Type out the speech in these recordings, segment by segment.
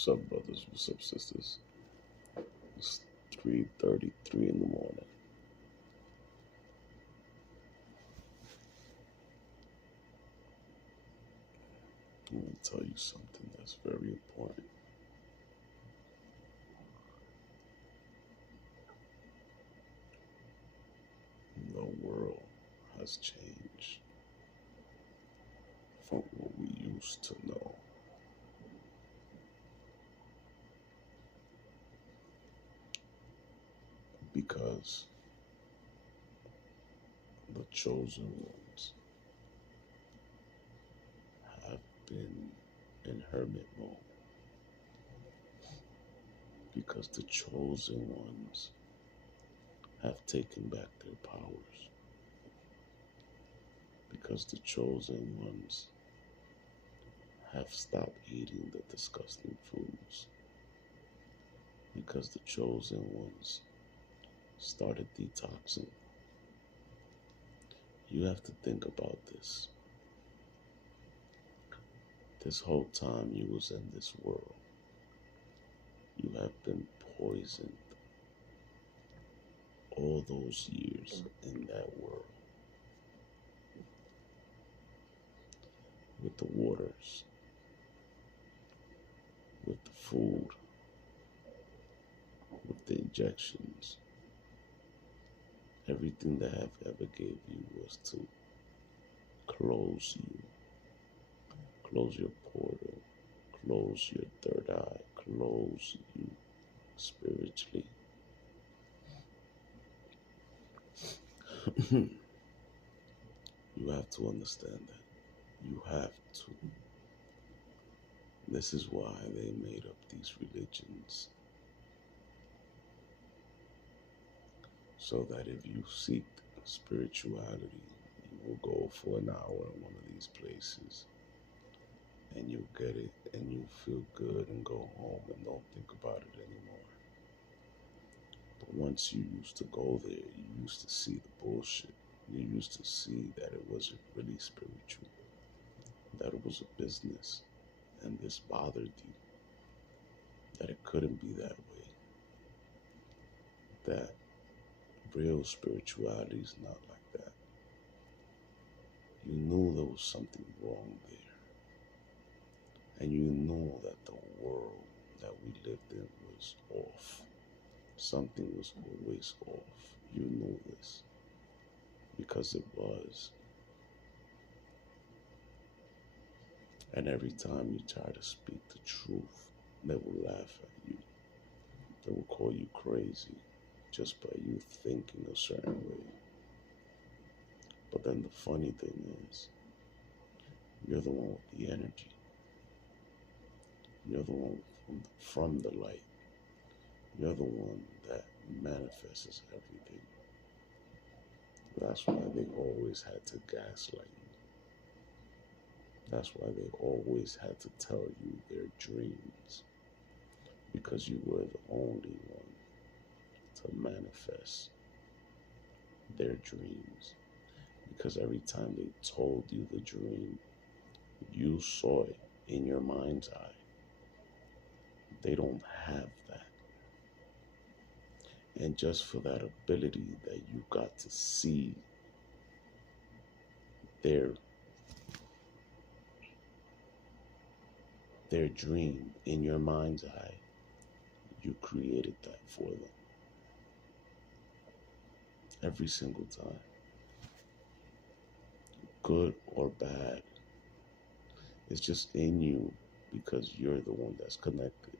What's up, brothers? What's up, sisters? It's 3:33 in the morning. I'm going to tell you something that's very important. The world has changed from what we used to know. Because the chosen ones have been in hermit mode. Because the chosen ones have taken back their powers. Because the chosen ones have stopped eating the disgusting foods. Because the chosen ones started detoxing. You have to think about this. This whole time you was in this world, you have been poisoned all those years in that world with the waters, with the food, with the injections. Everything that have ever gave you was to close you, close your portal, close your third eye, close you spiritually. You have to understand that. You have to. This is why they made up these religions. So that if you seek spirituality, you will go for an hour in one of these places and you'll get it and you'll feel good and go home and don't think about it anymore. But once you used to go there, you used to see the bullshit. You used to see that it wasn't really spiritual, that it was a business, and this bothered you, that it couldn't be that way, that real spirituality is not like that. You knew there was something wrong there. And you knew that the world that we lived in was off. Something was always off. You knew this because it was. And every time you try to speak the truth, they will laugh at you. They will call you crazy just by you thinking a certain way. But then the funny thing is, you're the one with the energy. You're the one from the light. You're the one that manifests everything. That's why they always had to gaslight you. That's why they always had to tell you their dreams. Because you were the only one to manifest their dreams. Because every time they told you the dream, you saw it in your mind's eye. They don't have that. And just for that ability that you got to see their dream in your mind's eye, you created that for them. Every single time. Good or bad. It's just in you because you're the one that's connected.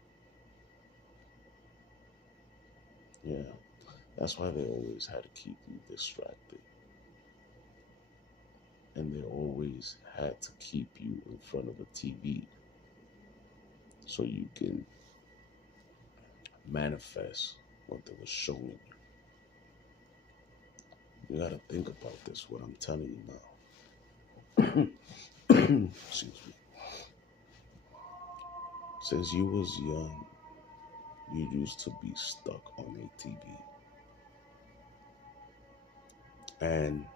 Yeah. That's why they always had to keep you distracted. And they always had to keep you in front of a TV so you can manifest what they were showing you. You gotta think about this, what I'm telling you now. Excuse me. Since you was young, you used to be stuck on a TV. And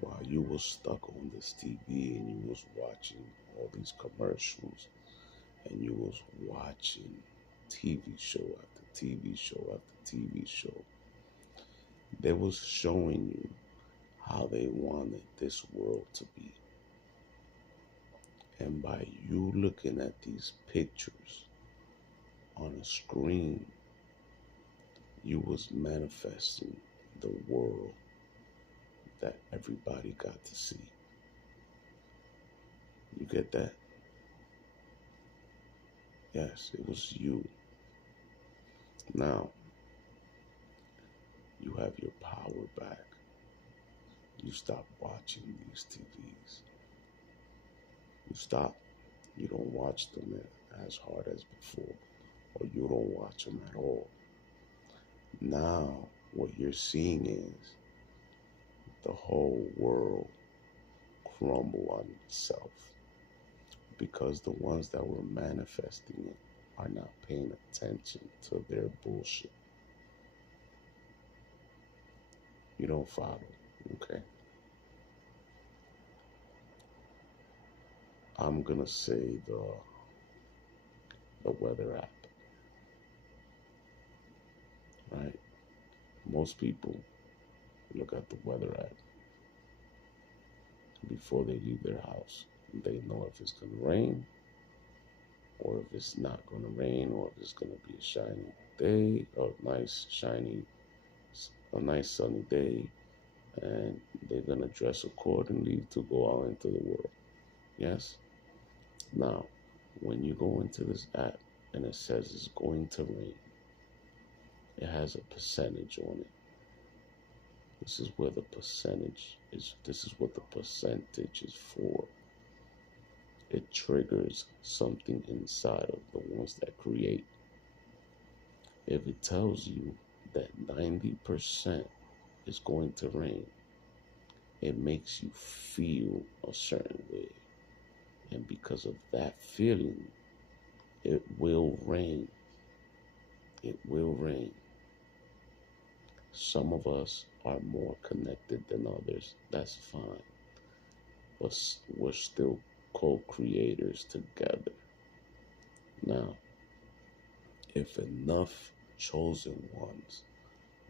while you was stuck on this TV and you was watching all these commercials and you was watching TV show after TV show after TV show. They was showing you how they wanted this world to be. And by you looking at these pictures on a screen, you was manifesting the world that everybody got to see. You get that? Yes, it was you. Now, you have your power back. You stop watching these TVs. You stop. You don't watch them as hard as before, or you don't watch them at all. Now, what you're seeing is the whole world crumble on itself because the ones that were manifesting it are not paying attention to their bullshit. You don't follow, okay? I'm gonna say the weather app, right? Most people look at the weather app before they leave their house. They know if it's gonna rain or if it's not gonna rain or if it's gonna be a shiny day or a nice sunny day, and they're gonna dress accordingly to go out into the world. Yes? Now, when you go into this app and it says it's going to rain, it has a percentage on it. This is where the percentage is, this is what the percentage is for. It triggers something inside of the ones that create. If it tells you that 90% is going to rain, it makes you feel a certain way. And because of that feeling, it will rain. It will rain. Some of us are more connected than others. That's fine. But we're still co-creators together. Now, if enough chosen ones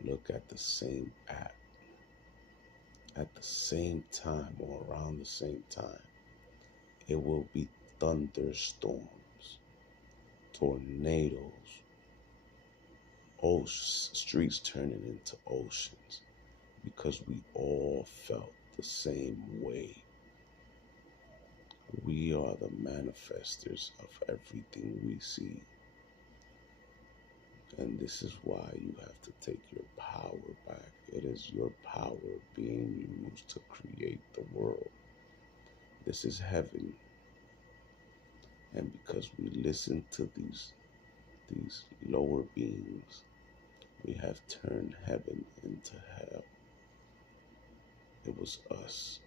look at the same app at the same time or around the same time, it will be thunderstorms, tornadoes, streets turning into oceans, because we all felt the same way. We are the manifestors of everything we see. And this is why you have to take your power back. It is your power being used to create the world. This is heaven. And because we listen to these lower beings, we have turned heaven into hell. It was us.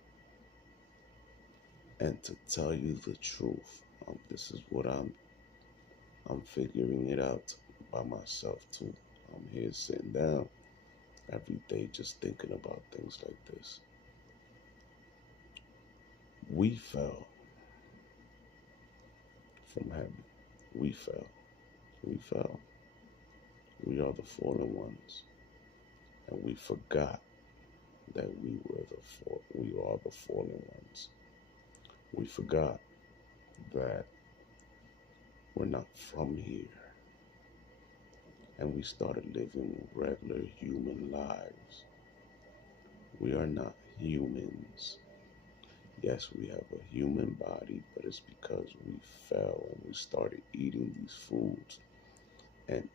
And to tell you the truth, this is what I'm figuring it out by myself too. I'm here sitting down every day just thinking about things like this. We fell from heaven. We fell. We fell. We are the fallen ones. And we forgot that we are the fallen ones. We forgot that we're not from here. And we started living regular human lives. We are not humans. Yes, we have a human body, but it's because we fell and we started eating these foods and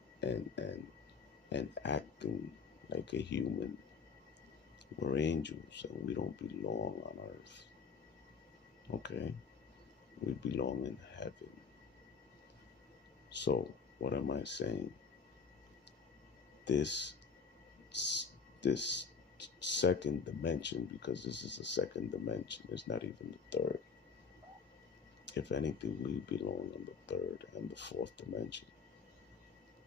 acting like a human. We're angels and we don't belong on earth. Okay? We belong in heaven. So, what am I saying? This second dimension, because this is a second dimension, it's not even the third. If anything, we belong in the third and the fourth dimension,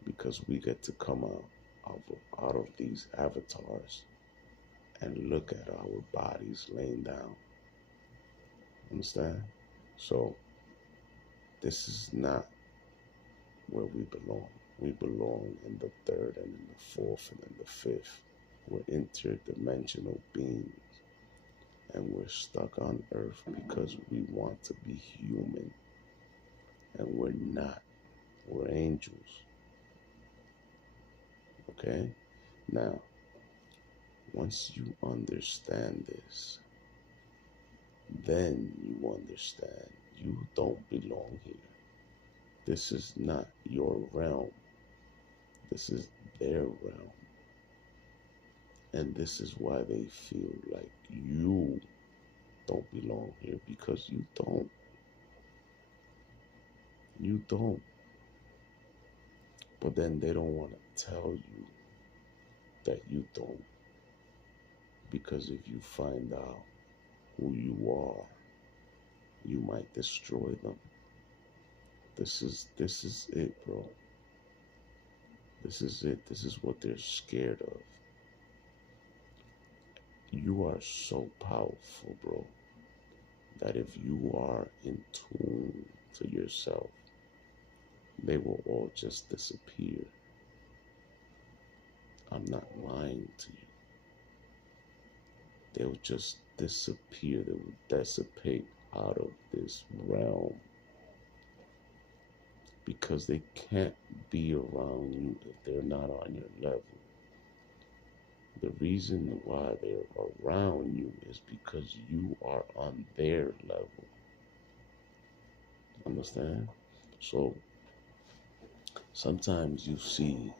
because we get to come out of these avatars and look at our bodies laying down. Understand? So this is not where we belong. We belong in the third and in the fourth and in the fifth. We're interdimensional beings, and we're stuck on earth because we want to be human, and we're not. We're angels. Okay? Now, once you understand this, then you understand you don't belong here. This is not your realm. This is their realm. And this is why they feel like you don't belong here, because you don't. You don't. But then they don't want to tell you that you don't. Because if you find out who you are, you might destroy them. This is it, bro. This is it. This is what they're scared of. You are so powerful, bro, that if you are in tune to yourself, they will all just disappear. I'm not lying to you. They'll just disappear. They will dissipate out of this realm because they can't be around you if they're not on your level. The reason why they're around you is because you are on their level. Understand? So sometimes you see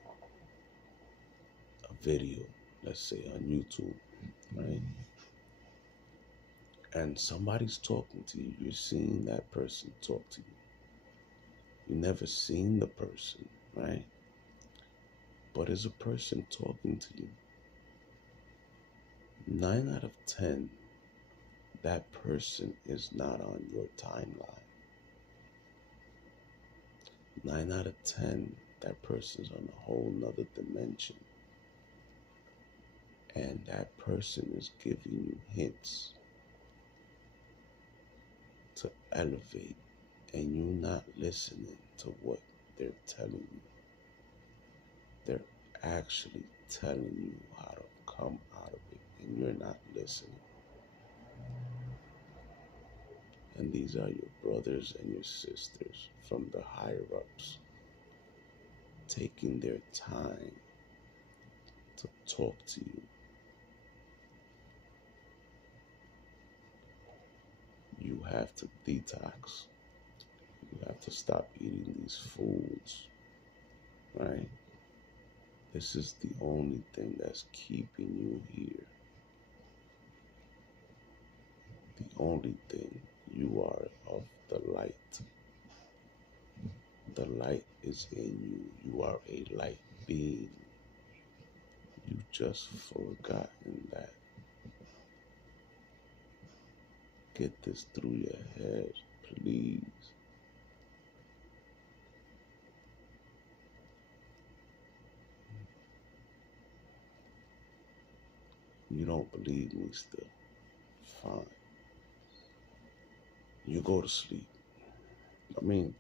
a video, let's say on YouTube, right? And somebody's talking to you. You're seeing that person talk to you. You never seen the person, right? But is a person talking to you? 9 out of 10, that person is not on your timeline. 9 out of 10, that person's on a whole nother dimension. And that person is giving you hints to elevate, and you're not listening to what they're telling you. They're actually telling you how to come out of it, and you're not listening. And these are your brothers and your sisters from the higher ups, taking their time to talk to you. You have to detox. You have to stop eating these foods, right? This is the only thing that's keeping you here. The only thing. You are of the light. The light is in you. You are a light being. You just forgotten that. Get this through your head, please. You don't believe me still? Fine. You go to sleep. You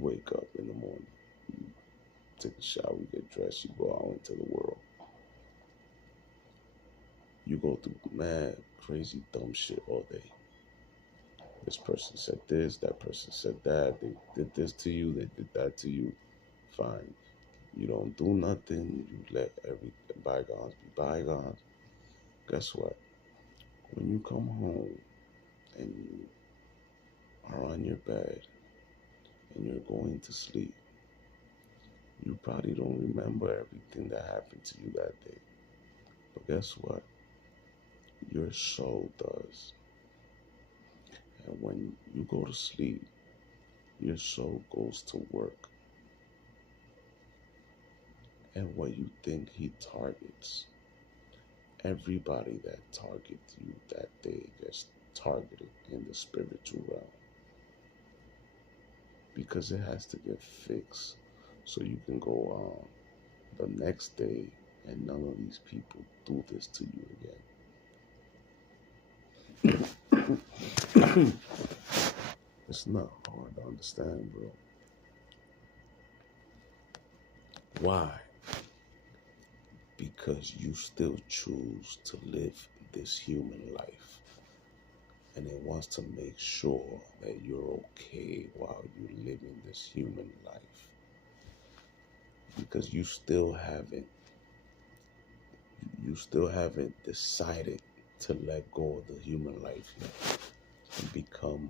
wake up in the morning, you take a shower, you get dressed, you go out into the world. You go through mad, crazy, dumb shit all day. This person said this, that person said that, they did this to you, they did that to you. Fine. You don't do nothing, you let every bygones be bygones. Guess what? When you come home and you are on your bed and you're going to sleep, you probably don't remember everything that happened to you that day. But guess what? Your soul does. And when you go to sleep, your soul goes to work. And what you think he targets, everybody that targets you that day gets targeted in the spiritual realm. Because it has to get fixed so you can go on the next day and none of these people do this to you again. It's not hard to understand, bro. Why? Because you still choose to live this human life. And it wants to make sure that you're okay while you're living this human life. Because you still haven't decided to let go of the human life yet and become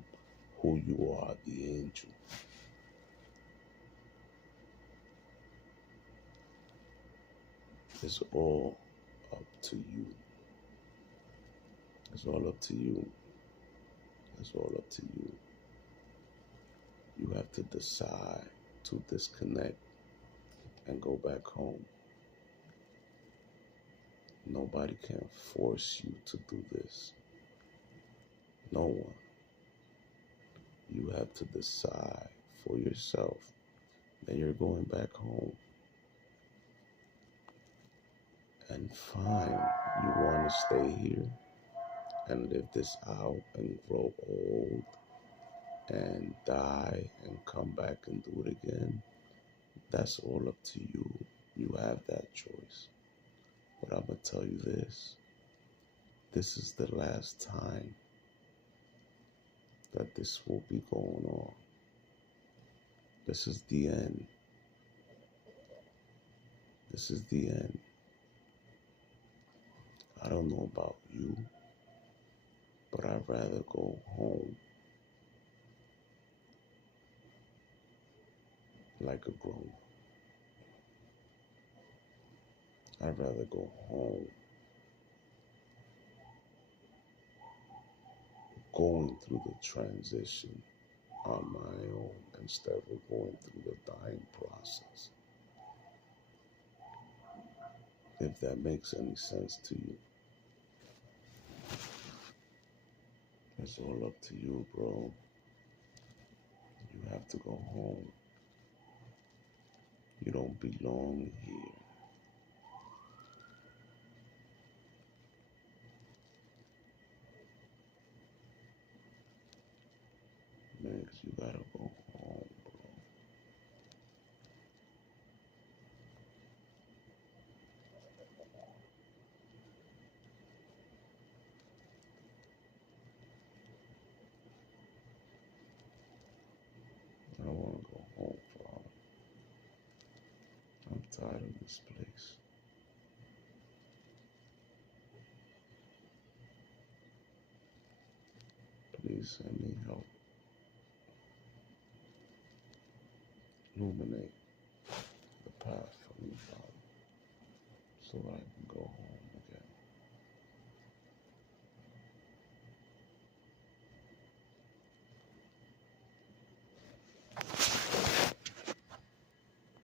who you are, the angel. It's all up to you. It's all up to you. It's all up to you. You have to decide to disconnect and go back home. Nobody can force you to do this. No one. You have to decide for yourself that you're going back home. And fine, you want to stay here and live this out and grow old and die and come back and do it again. That's all up to you. You have that choice. But I'm going to tell you this. This is the last time that this will be going on. This is the end. This is the end. I don't know about you, but I'd rather go home like a grown. I'd rather go home going through the transition on my own instead of going through the dying process. If that makes any sense to you. It's all up to you, bro. You have to go home. You don't belong here. Man, 'cause you gotta go home, bro. I wanna go home, Father. I'm tired of this place. Please send me help. Illuminate the path for me, Father, so that I can go home again.